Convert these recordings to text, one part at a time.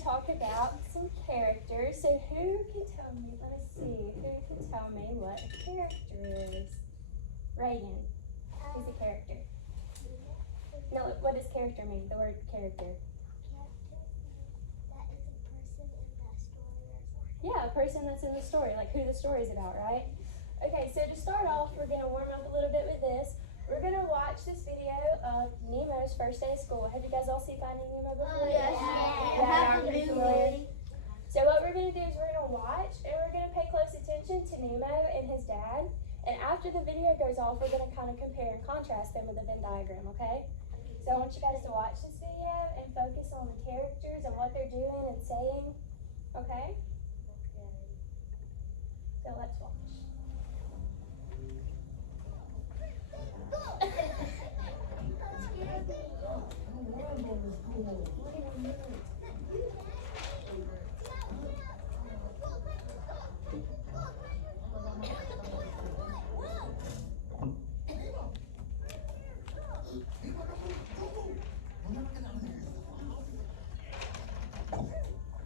to talk about some characters. So who can tell me, let me see, who can tell me what a character is? Reagan, who's a character? No, what does character mean, the word character? Yeah, a person that's in the story, like who the story's about, right? Okay, so to start off, we're going to warm up a little bit with this. We're going to watch this video of Nemo's first day of school. Have you guys all seen Finding Nemo before? Yes. Yeah. So what we're going to do is we're going to watch and we're going to pay close attention to Nemo and his dad. And after the video goes off, we're going to kind of compare and contrast them with a Venn diagram, okay? So I want you guys to watch this video and focus on the characters and what they're doing and saying, okay? So let's watch.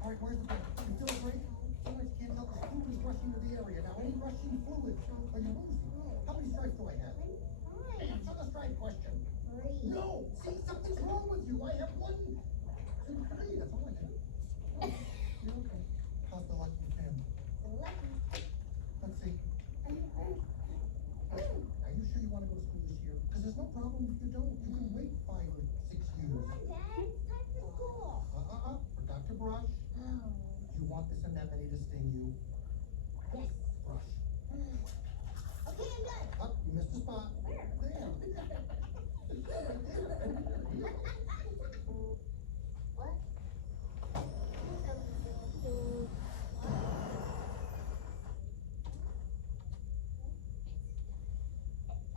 Alright, where's the break? You feel a break? Sometimes you can't help the fluid is rushing to the area. Now, any rushing fluid, are you losing? How many strikes do I have? Hey, it's not a strike question. No! See, something's wrong with you. I have 1, 2, 3. That's all I have. You're okay. How's the lucky family? Let's see. Are you sure you want to go to school this year? Because there's no problem if you don't. You can wait 5 or 6 years. For Dr. Brush. Do you want this anemone to sting you? Yes. Brush. Okay, I'm done. Up, you missed a spot. Where? There. What?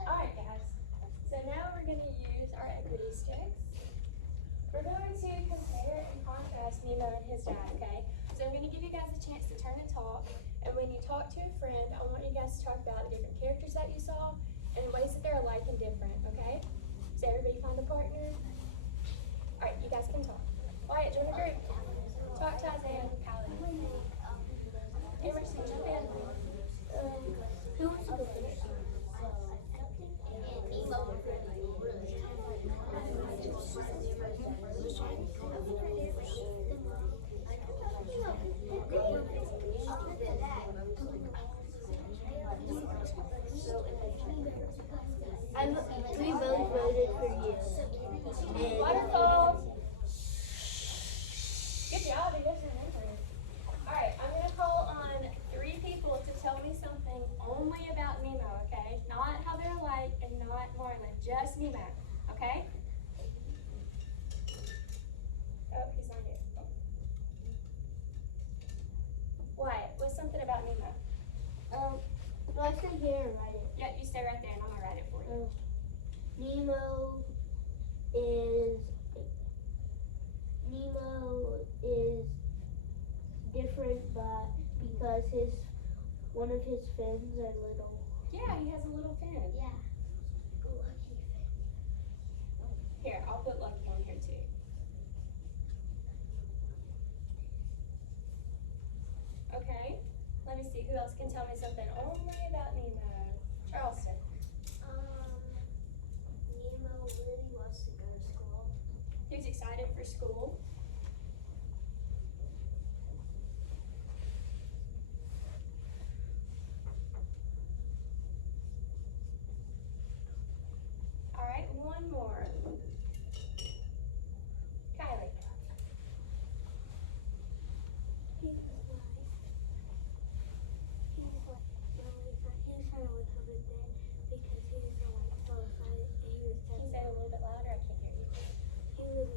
Alright guys, so now we're going to use our equity sticks. We're going to compare and contrast Nemo and his dad, okay? So I'm going to give you guys a chance to turn and talk. And when you talk to a friend, I want you guys to talk about the different characters that you saw and ways that they're alike and different, okay? So everybody find a partner. Alright, you guys can talk. Wyatt, join the group. Talk to Isaiah and Callie. Emerson, jump in. Who wants to go first? We both voted for you. And Waterfall. Good job, you guys remembered. Alright, I'm going to call on 3 people to tell me something only about Nemo, okay? Not how they're alike and not Marlin, just Nemo, okay? Oh, he's not here. Wyatt, what's something about Nemo? no, I stay here and write it. Yeah, you stay right there and I'm going to write it for you. Nemo is different, but because one of his fins are little. Yeah, he has a little fin. Yeah. Lucky fin. Here, I'll put Lucky on here too. Okay, let me see, who else can tell me something only about Nemo? Charleston. Nemo really wants to go to school. He's excited for school. All right, one more. Kylie. Can you say it a little bit louder? I can't hear you.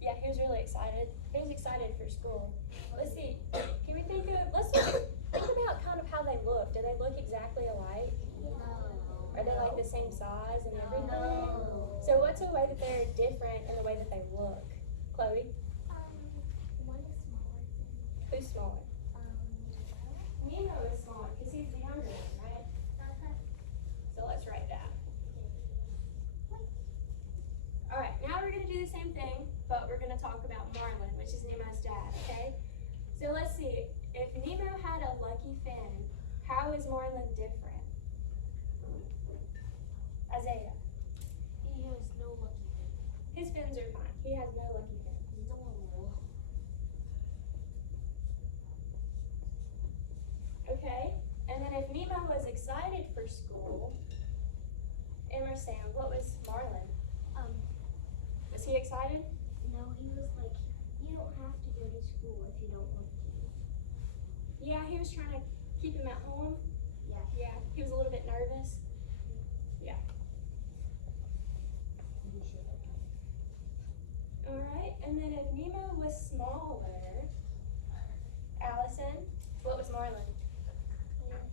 Yeah, he was really excited. He was excited for school. Let's see. Can we think about kind of how they look. Do they look exactly alike? Are they like the same size and everything? No. So what's a way that they're different in the way that they look? Chloe? One is smaller than Who's smaller? Nemo is smaller because he's the younger one, right? So let's write that. gonna talk about Marlin, which is Nemo's dad, okay? So let's see, if Nemo had a lucky fin, how is Marlin different? Isaiah. He has no lucky fin. His fins are fine. He has no lucky fins. He's normal. Okay? And then if Nemo was excited for school, Emma or Sam, what was Marlin? Was he excited? No, he was like, you don't have to go to school if you don't want to. Yeah, he was trying to keep him at home. Yeah. Yeah, he was a little bit nervous. Yeah. Alright, and then if Nemo was smaller, Allison, what was Marlin?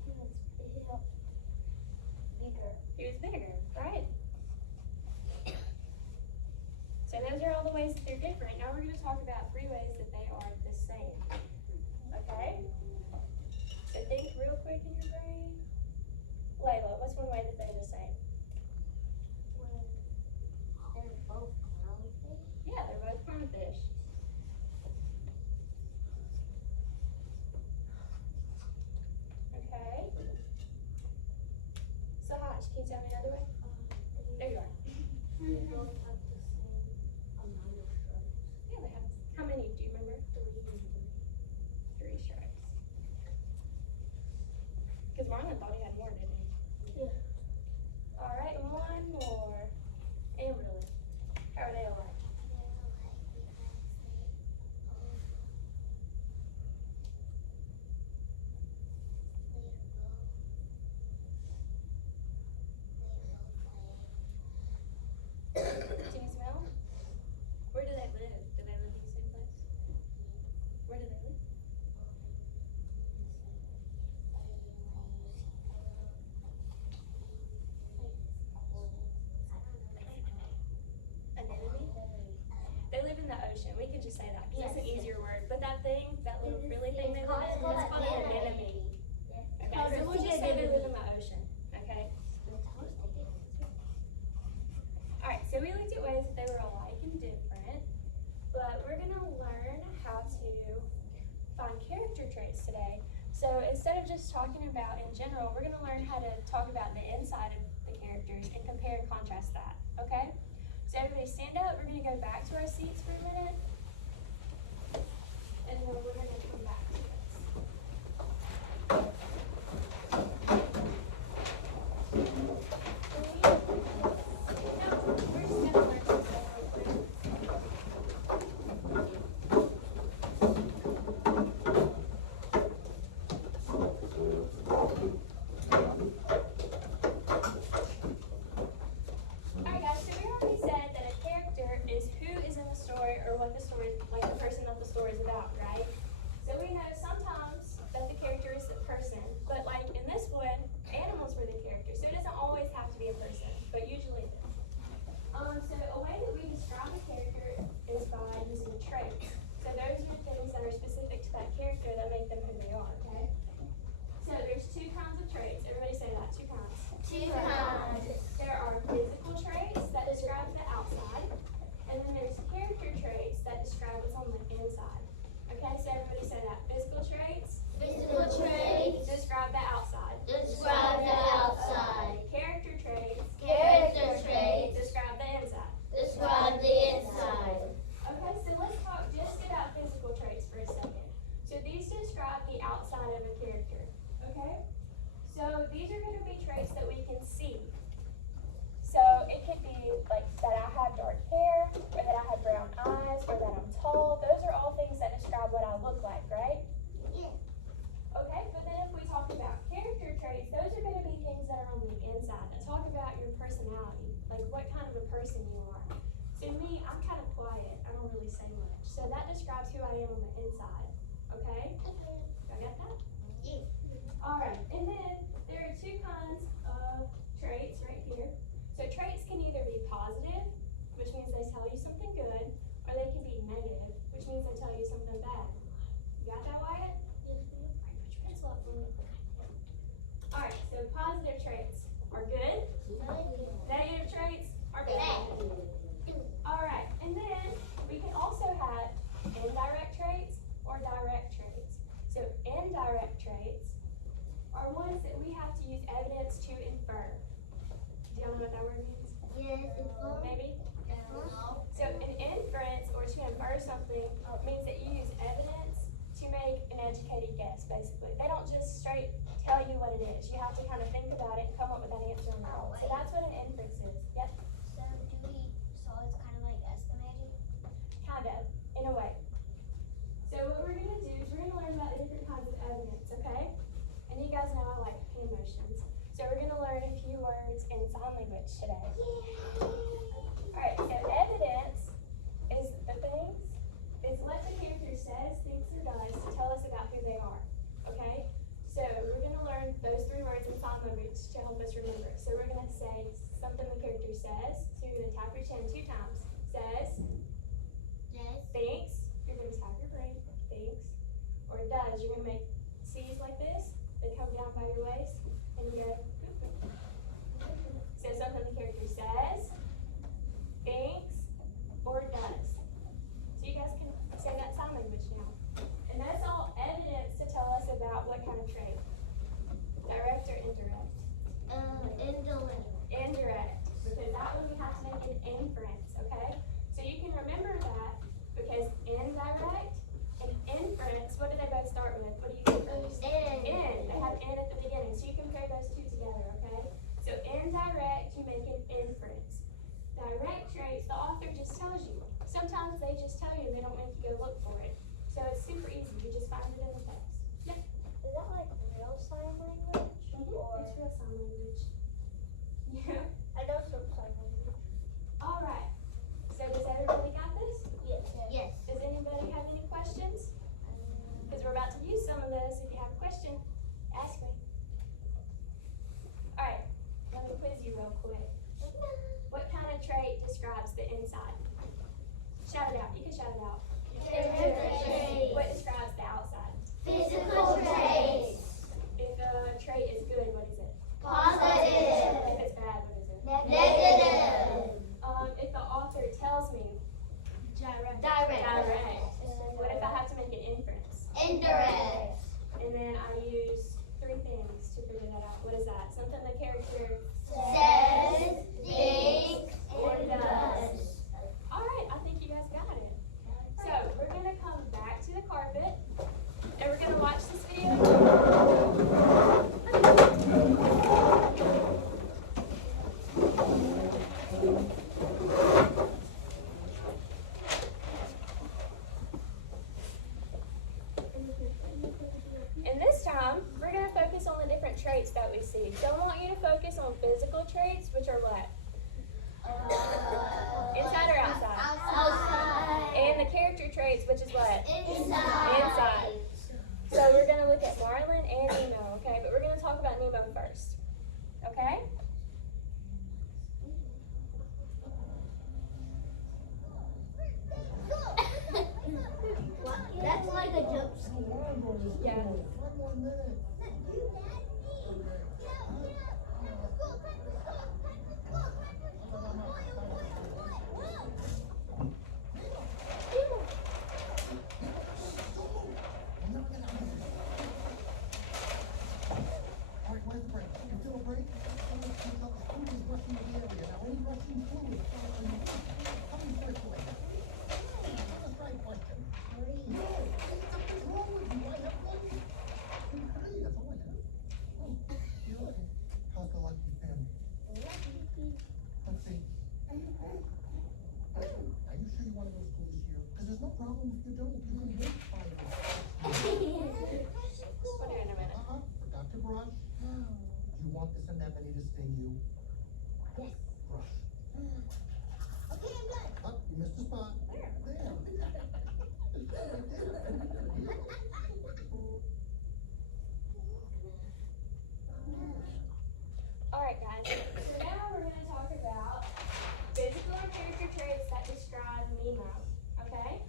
He was bigger. He was bigger, right? So those are all the ways that they're different. Now we're going to talk about 3 ways that they are the same. Okay? So think real quick in your brain. Layla, what's one way that they're the same? When they're both clownfish. Yeah, they're both clownfish. Okay. So Hotch, can you tell me another way? There you are. They both have the same amount of stripes. Yeah, they have. How many do you remember? 3 and 3. 3 stripes. Because Marlon thought he had more, didn't he? Yeah. Alright, one more. Amberly. How are they alike? Can you smell? Where do they live? Do they live in the same place? Where do they live? Anemone? They live in the ocean. We could just say that because it's an easier word. But that thing, that little frilly thing they live in, it's called an anemone. Okay, so we'll just say they live in the ocean. Okay? Alright, so we looked at ways that they were alike and different. But we're going to learn how to find character traits today. So instead of just talking about in general, we're going to learn how to talk about the inside of the characters and compare and contrast that. Okay? So everybody stand up. We're going to go back to our seats for a minute. And then we're going to come back to this. We're just going to learn some stuff real quick. Alright guys, so we already said that a character is who is in the story or what the story, like the person that the story is about, right? So we know sometimes that the character is the person, but like in this one, animals were the character. So it doesn't always have to be a person, but usually it is. So a way that we describe a character is by using traits. So those are things that are specific to that character that make them who they are, okay? So there's 2 kinds of traits. Everybody say that, 2 kinds. 2 kinds. There are physical traits that describe the outside, and then there's character traits that describe what's on the inside. Okay, so everybody say that. Physical traits Physical traits describe the outside. describe the outside. Character traits Character traits describe the inside. describe the inside. Okay, so let's talk just about physical traits for a second. So these describe the outside of a character. Okay? So these are going to be traits that we can see. So it could be like that I have dark hair, or that I have brown eyes, or that I'm tall. Those are all things that describe what I look like, right? Yeah. Okay, but then if we talk about character traits, those are going to be things that are on the inside. That talk about your personality, like what kind of a person you are. So me, I'm kind of quiet. I don't really say much. So that describes who I am on the inside. Okay? Y'all get that? Yeah. Alright, and then there are 2 kinds of traits right here. So traits can either be positive, which means they tell you something good, or they can be negative, which means they tell you something bad. You got that, Wyatt? Alright, put your pencil up for me. Alright, so positive traits are good. Negative traits are bad. Alright, and then we can also something means that you use evidence to make an educated guess, basically. They don't just straight tell you what it is. You have to kind of think about it and come up with an answer on your own. So that's what an inference is. Yep, So it's kind of like estimating? kind of, in a way. So what we're going to do is we're going to learn about the different kinds of evidence, okay? And you guys know I like hand motions. So we're going to learn a few words in sign language today. Alright, so evidence is the things, is what the character says, thinks, or does to tell us about who they are, okay? So we're going to learn those 3 words in sign language to help us remember. So we're going to say something the character says, so you're going to tap your chin 2 times. Says, Yes. thinks, you're going to tap your brain, thinks, or does, you're going to make C's like this, they come down by your waist, and you go, so something the character says, thinks, or does. So you guys can say that sign language now. And that's all evidence to tell us about what kind of trait. Direct or indirect? Indirect. Indirect. Because that one we have to make an inference, okay? So you can remember that because indirect and inference, what do they both start with? What do you think first? N. N. They have N at the beginning. So you compare those 2 together, okay? So indirect, you make an inference. Direct traits, the author just tells you. Sometimes they just tell you and they don't make you go look for it. So it's super easy. You just find it in the text. Yeah. Is that like real sign language? Or It's real sign language. Yeah. I know some sign language. All right. So does everybody got this? Yes. Yes. Does anybody have any questions? Because we're about to use some of this. If you have a question, ask me. All right. Let me quiz you real quick. What kind of trait describes the inside? Shout it out. You can shout it out. What describes the outside? Physical traits. If a trait is good, what is it? Positive. If it's bad, what is it? Negative. If the author tells me Direct. direct, what if I have to make an inference? Indirect. And then I use 3 things to figure that out. What is that? Something the character Says, thinks, or and does. does. All right, I think you guys got it. So we're gonna come back to the carpet, and we're gonna watch this video. And this time, we're gonna focus on the different traits that we see. So I want you to focus on physical traits, which are what? Inside or outside? Outside. And the character traits, which is what? Inside. Inside. So we're going to look at Marlin and Nemo, okay? But we're going to talk about Nemo first, okay? That's like a jump scare. Yeah. 1 more minute. All right, where's the break? You feel a break? Someone comes up, the food is rushing to the area. Now, any rushing fluid, how many strikes do I have? That's a strike question. No, something's wrong with you. I have one. Hey, that's all I have. Oh, you're lucky. How's the lucky pen? Let's see. Are you sure you want those clues here? Because there's no problem if you don't. You can wait 5 minutes. We'll do it in a minute. Forgot to brush. Do you want this anemone to sting you? Yes. Brush. Okay, I'm done. Oh, you missed a spot. There. All right, guys. So now we're going to talk about physical and character traits that describe Nemo, okay?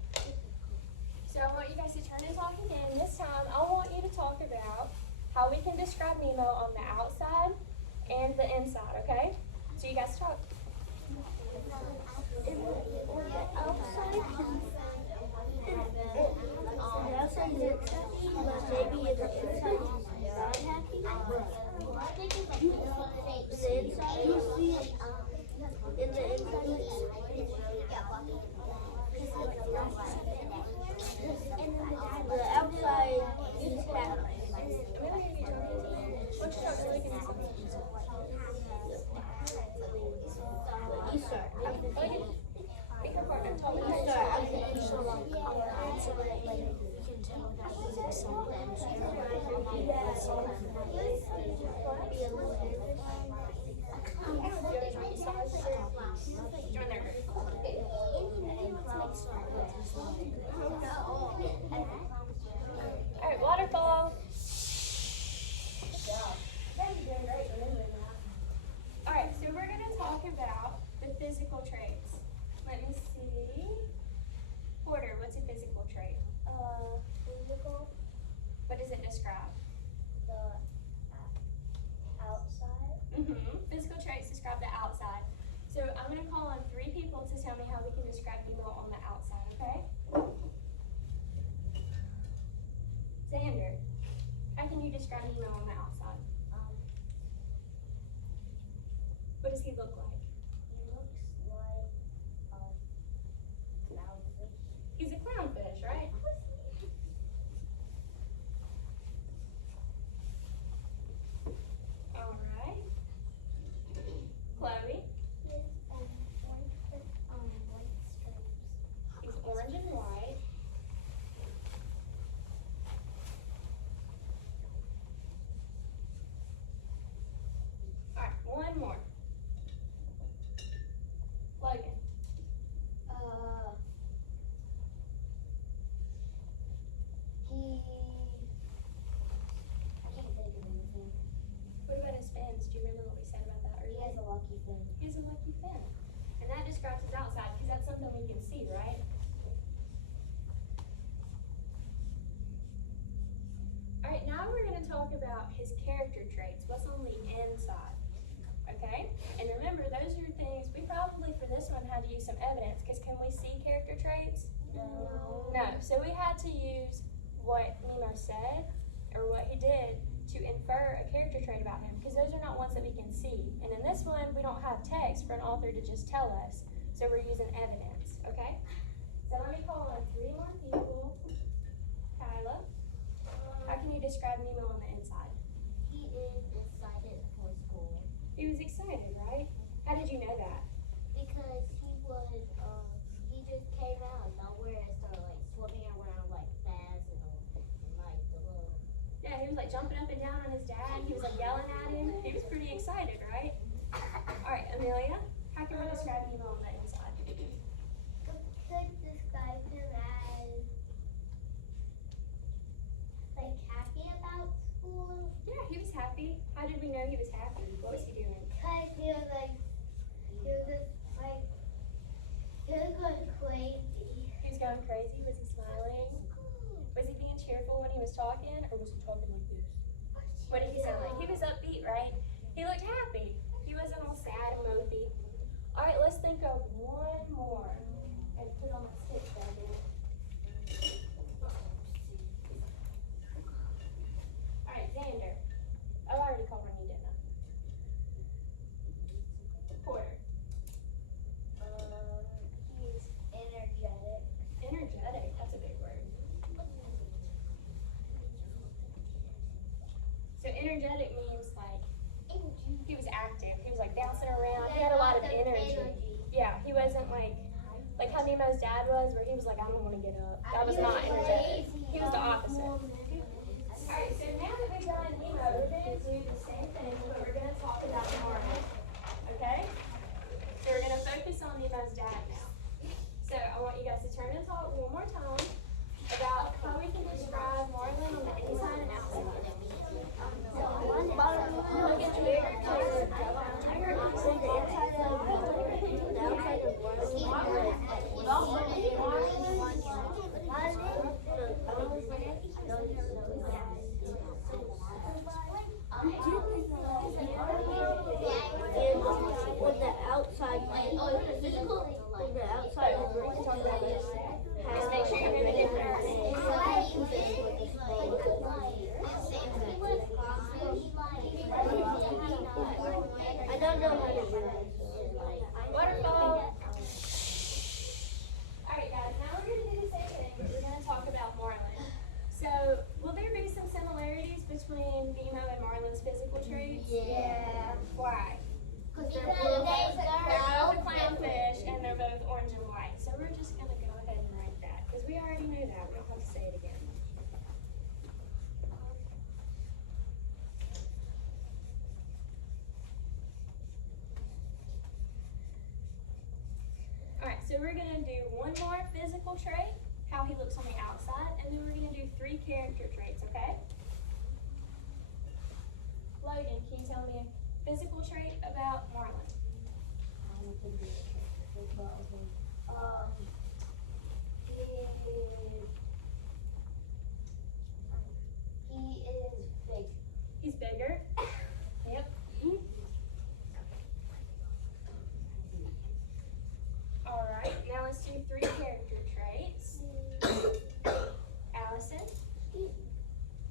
So I want you guys to turn and talk again. This time, I want you to talk about how we can describe Nemo on the outside and the inside, okay? So you guys talk. Maybe if the inside is not happy, the inside you see in the inside Join their group. Alright, waterfall. Alright, so we're going to talk about the physical traits. Let me see. Porter, what's a physical trait? Physical, What does it describe? the outside. Physical traits describe the outside. So I'm going to call on 3 people to tell me how we can describe Nemo on the outside, okay? Xander, how can you describe Nemo on the outside? What does he look like? He looks like clownfish. He's a clownfish, right? All right. Chloe, he's orange and white. All right, one more. Logan, I can't think of anything. what about his fins? Do you remember what we said about that He earlier? has a lucky fin. He has a lucky fin. And that describes his outside because that's something we can see, right? Alright, now we're going to talk about his character traits, what's on the inside. Okay? And remember, those are things, we probably for this one had to use some evidence because can we see character traits? No. No. So we had to use what Nemo said or what he did to infer a character trait about him because those are not ones that we can see. And in this one, we don't have text for an author to just tell us. So we're using evidence, okay? So let me call on 3 more people. Kyla, how can you describe Nemo on the inside? He is excited for school He was excited, right? How did you know that? because he just came out of nowhere and started like swimming around like fast and like the little. Yeah, he was like jumping up and down on his dad. He was like yelling at him. He was pretty excited, right? All right, Amelia, how can we describe Nemo on the inside? Could describe him as like happy about school. Yeah, he was happy. How did we know he was happy? What was he doing? Cause he was just like, he was going crazy. He was going crazy. Was he smiling? Was he being cheerful when he was talking, or was he talking like this? What did he sound like? He was upbeat, right? He looked happy. He wasn't all sad and mopey. All right, let's think of one more and put on my stick baby. All right, Xander. Oh, I already called on you, didn't I? Porter. He's energetic. Energetic. That's a big word. So energetic means like he was active. He was like bouncing around. He had a lot of energy. Yeah, he wasn't like how Nemo's dad was, where he was like, I don't want to get up. That was not energetic. He was the opposite. Alright, so now that we've done Nemo, we're going to do the same thing, but we're going to talk about Marlin. Okay? So we're going to focus on Nemo's dad now. So I want you guys to turn and talk one more time about how we can describe Marlin on the inside and outside. Look at your bigger clear. On the outside, Just make sure you're in a different I don't know how to do this. waterfall. Alright guys, now we're going to do the same thing, but we're going to talk about Marlin. So, will there be some similarities between Nemo and Marlin's physical traits? Yeah. Why? Because They're both a clownfish and they're both orange and white. So we're just going to go ahead and write that because we already know that. We don't have to say it again. so we're gonna do one more physical trait, how he looks on the outside, and then we're gonna do 3 character traits, okay? Logan, can you tell me a physical trait about Marlon? He is big. He's bigger. Yep. All right, now let's do 3 character traits. Allison? He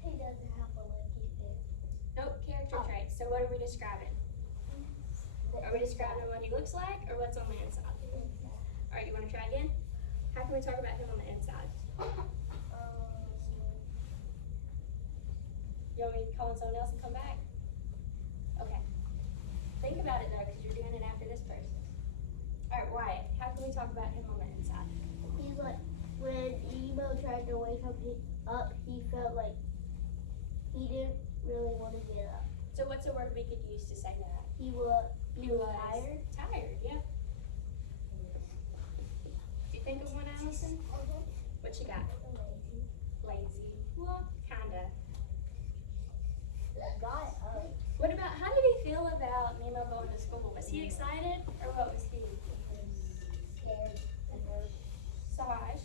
doesn't have a leg. He's big. Nope, character traits. So what are we describing? Are we describing what he looks like or what's on the inside? All right, you want to try again? How can we talk about him on the inside? You want me to call on someone else and come back? Okay. Think about it though, because you're doing it after this person. All right, Wyatt, how can we talk about him on the inside? He's like, when Emo tried to wake up, he felt like he didn't really want to get up. So what's a word we could use to say that? He was tired. Tired, yeah. Do you think of one, Allison? What you got? Lazy. Well, kinda. What about, how did he feel about Nemo going to school? Was he excited or what was he? Scared and hurt. Saj?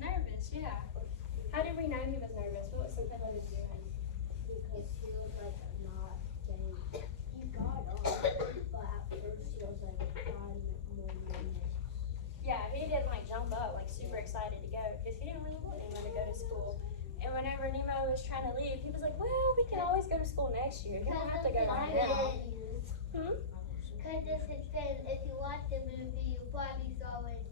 Nervous, yeah. How did we know he was nervous? What was something he was doing? Because he was like not getting. He got up, but at first he was like 5 more minutes. Yeah, he didn't like jump up like super excited to go because he didn't really want Nemo to go to school. And whenever Nemo was trying to leave, he was like, well, we can always go to school next year. You don't have to go right now. Hmm? Because this has been, if you watch the movie, you probably saw it,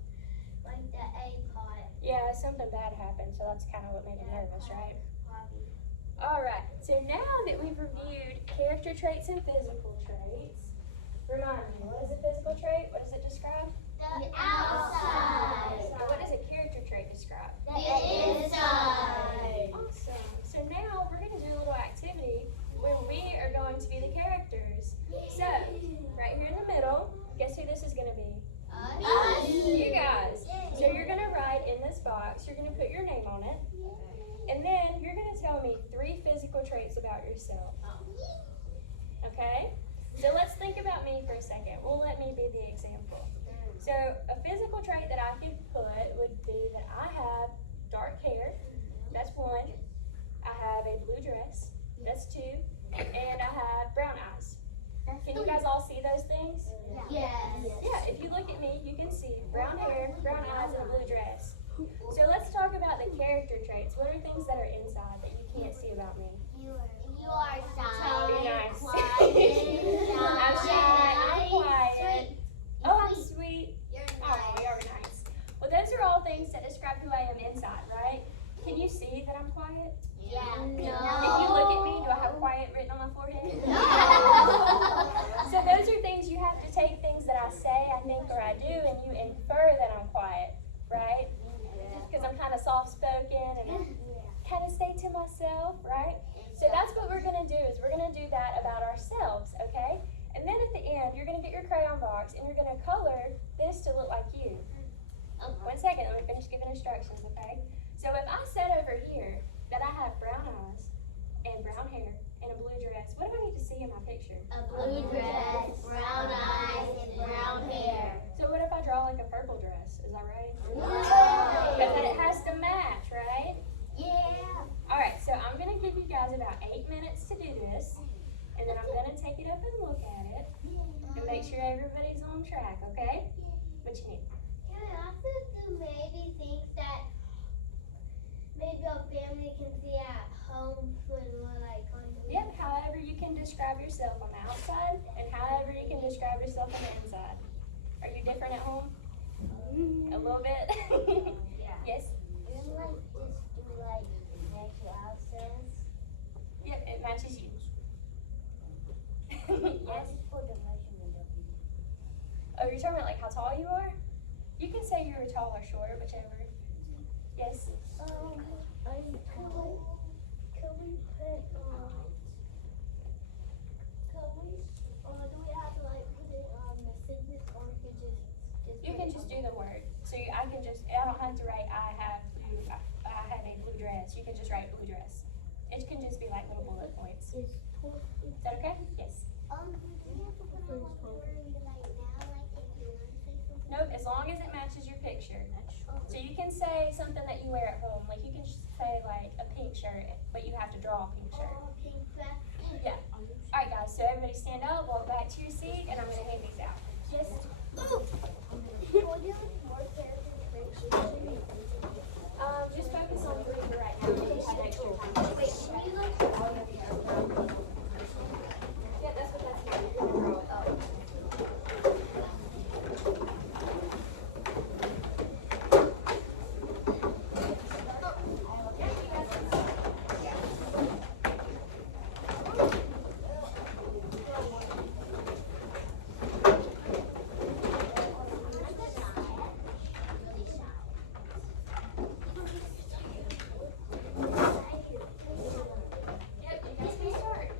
like the A-pot. Yeah, something bad happened, so that's kind of what made him nervous, right? Probably. All right, so now that we've reviewed character traits and physical traits, remind me, what is a physical trait? What does it describe? The outside. What does a character trait describe? The inside. Awesome. So now we're going to do a little activity where we are going to be the characters. So, right here in the middle, guess who this is going to be? Us. You guys. So you're going to write in this box, you're going to put your name on it, and then you're going to tell me 3 physical traits about yourself. Okay? So let's think about me for a second. Well, let me be the example. So a physical trait that I could put would be that I have dark hair. That's 1. I have a blue dress. That's 2. And I have brown eyes. Can you guys all see those things? Yes. Yeah, if you look at me, you can see brown hair, brown eyes, and a blue dress. So let's talk about the character traits. What are things that are inside that you can't see about me? You are shy. Be nice. Quiet. I'm shy, I'm quiet. Oh, I'm sweet. You're Oh, nice. you're nice. Well, those are all things that describe who I am inside, right? Can you see that I'm quiet? Yeah. If you look at me, do I have quiet written on my forehead? So those are things you have to take things that I say, I think, or I do, and you infer that I'm quiet, right? Because I'm kind of soft-spoken and I kind of stay to myself, right? So that's what we're going to do, is we're going to do that about ourselves, okay? And then at the end, you're going to get your crayon box and you're going to color this to look like you. 1 second, let me finish giving instructions, okay? So if I said over here that I have brown eyes and brown hair and a blue dress, what do I need to see in my picture? A blue dress, brown eyes, and brown hair. So what if I draw like a purple dress? Is that right? No. Because then it has to match, right? Yeah. Alright, so I'm going to give you guys about 8 minutes to do this. And then I'm going to take it up and look at it and make sure everybody's on track, okay? What you need? Can I also do maybe things that maybe our family can see at home when we're like on the Yep, however you can describe yourself on the outside and however you can describe yourself on the inside. Are you different at home? A little bit? Yeah. Yes? We like just do like natural outfits. Yep, it matches you. Yes? For the measurement of you. Oh, you're talking about like how tall you are? You can say you're tall or short, whichever. Yes? I'm tall. Can we put do we have to like put it on the sentence or we could just You can just do the word. So I can just, I don't have to write I have a blue dress. You can just write blue dress. It can just be like little bullet points. Is that okay? Yes. do we have to put on what we're wearing like now, like if you want to say something? Nope, as long as it matches your picture. So you can say something that you wear at home. Like you can just say like a pink shirt, but you have to draw a pink shirt. Oh, pink dress. Yeah. Alright guys, so everybody stand up, walk back to your seat, and I'm gonna hand these out. Just Will you more characters than just focus on three for right now. We have extra time. Wait, can you go to all of them? Yeah, that's what that's for. You're gonna draw it. Yep, you guys can start.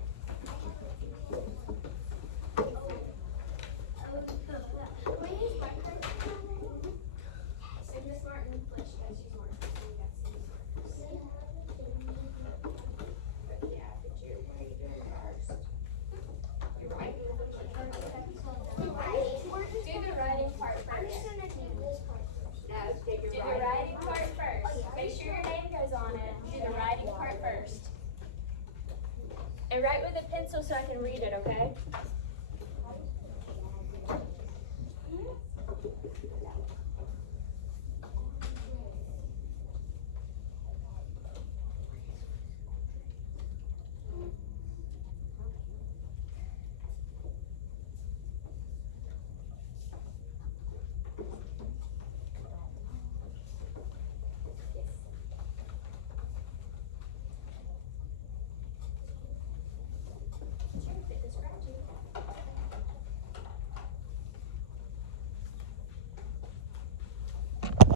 So Miss Martin, let's she's Martin. So we got Cindy Yeah, but what are you doing first? You're right. Do the writing part first. Do the writing part first. Make sure your name goes on it. Do the writing part first. And write with a pencil so I can read it, okay?